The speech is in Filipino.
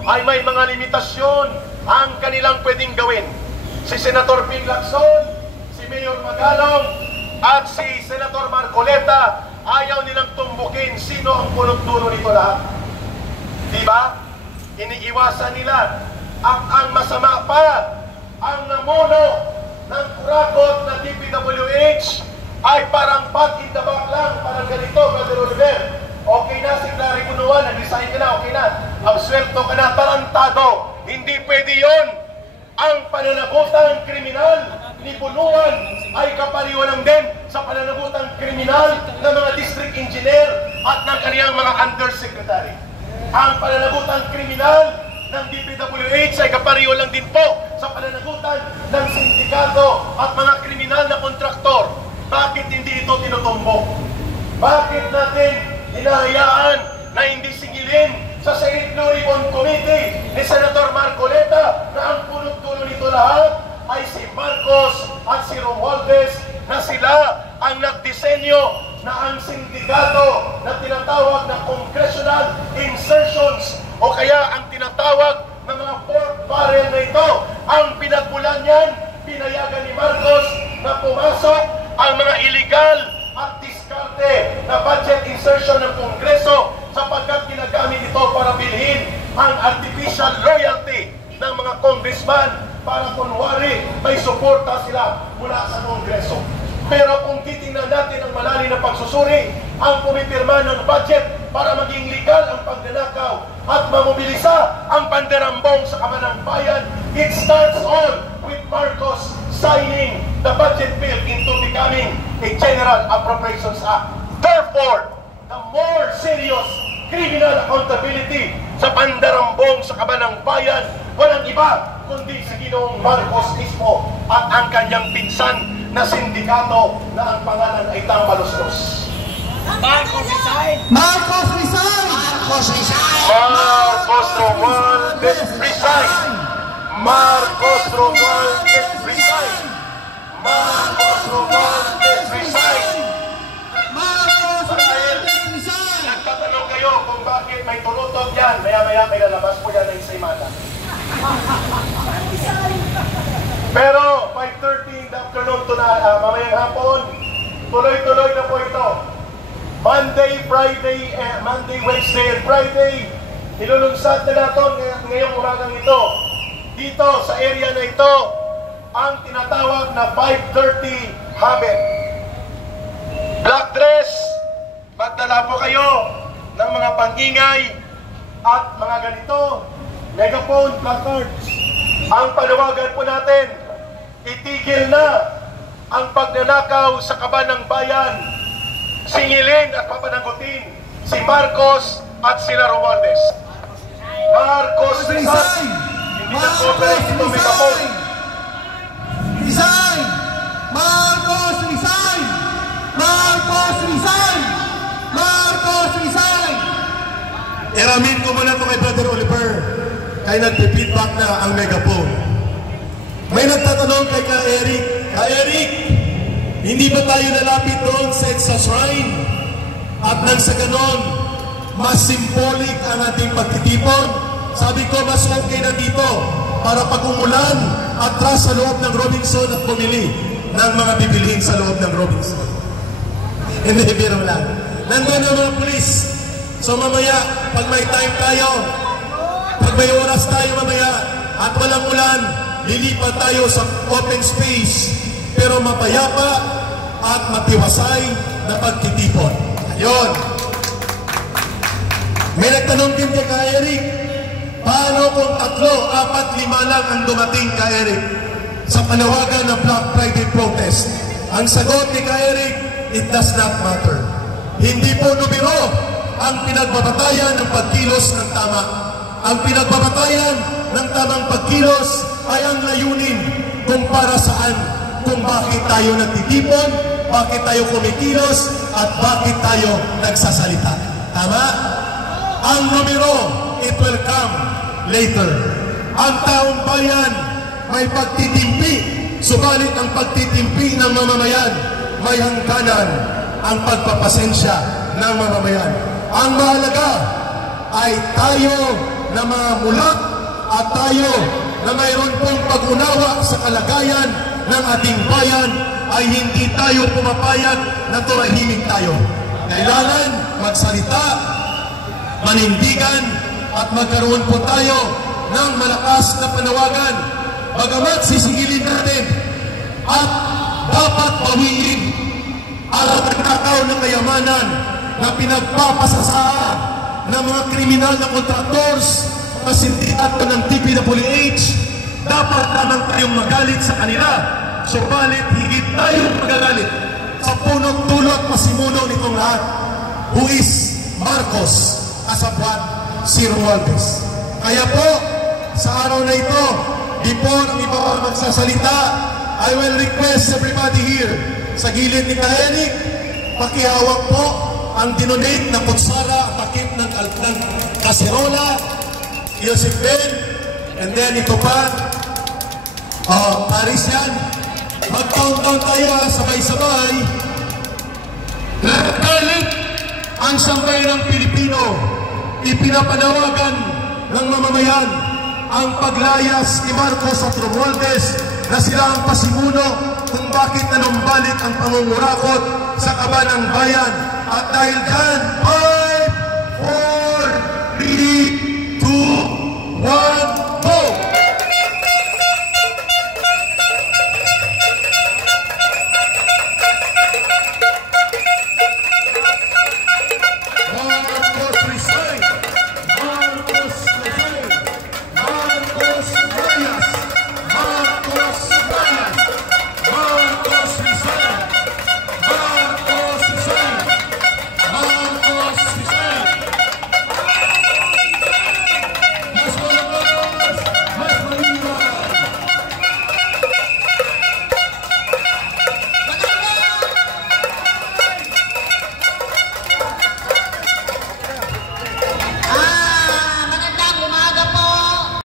ay may mga limitasyon ang kanilang pwedeng gawin. Si Senator Ping Lacson, si Mayor Magalong, at si Senator Marcoleta, ayaw nilang tumbukin sino ang punot-dulo nito lahat. Diba? Iniiwasan nila. Ang masama pa, ang namuno ng kurakot na DPWH ay parang pat in the back lang, parang ganito, Brother Oliver. Okay na, si Clary Bunuan, nag-resign ka na, okay na. Absuelto ka na, tarantado. Hindi pwede yun. Ang pananagutang kriminal ni Bunuan ay kapariwa lang din sa pananagutang kriminal ng mga district engineer at ng kaniyang mga undersecretary. Ang pananagutang kriminal ng DPWH ay kapariwa lang din po sa pananagutan ng sindikato at mga kriminal na kontraktor. Bakit hindi ito tinutumbok? Bakit natin hinahayaan na hindi singilin sa Senate Blue Ribbon Committee ni Senator Marcoleta na ang punot-dulo nito lahat ay si Marcos at si Romualdez, na sila ang nagdisenyo na ang sindikato na tinatawag na congressional insertions o kaya ang tinatawag na mga pork barrel na ito, ang pinagmulan niyan, pinayagan ni Marcos na pumasok ang mga illegal at diskarte na budget insertion ng Kongreso sapagkat ginagamit ito para bilhin ang artificial loyalty ng mga congressman para kunwari may suporta sila mula sa Kongreso. Pero kung titingnan natin ang malalim na pagsusuri, ang pumipirma ng budget para maging legal ang pagnanakaw at mamobilisa ang panderambong sa kamanang bayan, it starts all with Marcos signing the budget bill into becoming a General Appropriations Act. Therefore, the more serious criminal accountability sa pandarambong sa kabanang bayan, walang iba kundi si Ginoong Marcos mismo at ang kanyang pinsan na sindikato na ang pangalan ay Tambaluslos. Marcos resign! Marcos resign! Marcos resign! Marcos Romualdez resign! Marcos Romualdez resign! Marcos Romualdez resign! Marcos Dahil resign! nagtatanong kayo kung bakit may tunutot yan, maya-maya may lalabas po yan na Ensaymada. Pero 5:30 in the afternoon to na mamayang hapon, tuloy-tuloy na po ito. Monday, Wednesday, and Friday, ilulunsad na natin ngayong umagang ito. Dito sa area na ito, ang tinatawag na 5:30 habit. Black dress, magdala po kayo ng mga pangingay at mga ganito, megaphone, placards. Ang panawagan po natin, itigil na ang pagnanakaw sa kabanang bayan. Singilin at papanagutin si Marcos at sila Romualdez. Marcos resign! Hindi na po pala ito megaphone. Resign! Marcos resign! Marcos resign! Marcos resign! Iramin ko muna ito kay Brother Oliver. Kaya nag-feedback na ang megaphone. May nagtatanong kay Eric. Eric, hindi ba tayo lalapit doon sa shrine? At nang sa ganon, mas symbolic ang ating pagtitipon? Sabi ko, mas okay na dito para pag umulan, atras sa loob ng Robinson at bumili ng mga bibilhin sa loob ng Robinson. Hindi, biro lang. Nandun ang mga pulis. So mamaya, pag may time tayo, pag may oras tayo mamaya at walang ulan, lilipat tayo sa open space pero mapayapa at matiwasay na pagtitipon. Ayun. May nagtanong din kay Eric, paano kung 3, 4, 5 lang ang dumating kay Eric sa panawagan ng Black Friday protest? Ang sagot ni Eric, it does not matter. Hindi po numero ang pinagbabatayan ng pagkilos ng tama. Ang pinagbabatayan ng tamang pagkilos ay ang layunin kung para saan, kung bakit tayo nagtitipon, bakit tayo kumikilos, at bakit tayo nagsasalita. Tama? Ang numero, it will come later. Ang taong bayan may pagtitimpi, subalit ang pagtitimpi ng mamamayan may hangganan ang pagpapasensya ng mamamayan. Ang mahalaga ay tayo na mamulak at tayo na mayroon pong pag-unawa sa kalagayan ng ating bayan ay hindi tayo pumapayag na turahimik tayo. Kailangan magsalita, manindigan at magkaroon po tayo ng malakas na panawagan. Bagamat sisigilin natin at dapat bawiin ang pagkakaw ng kayamanan na pinagpapasasaan ng mga kriminal na contractors, mga sindikato ng TPWH, dapat lamang tayong magalit sa kanila. Subalit higit tayong magagalit sa punong tulot pasimuno nitong lahat, who is Marcos kasabwat si Romualdez. Kaya po, sa araw na ito, before ang iba pa magsasalita, I will request everybody here sa gilid ni Kaenik, pakihawak po ang dinonate na kutsara, takip ng kaserola, Yosef Ben, and then ito pa, Paris yan. Magtaon-taon tayo sabay-sabay. Galit ang sambayan ng Pilipino. Ipinapanawagan ng mamamayan ang paglayas ni Marcos at Romualdez na sila ang pasimuno kung bakit nanumbalik ang pangungurakot sa kaban ng bayan. At dahil dyan,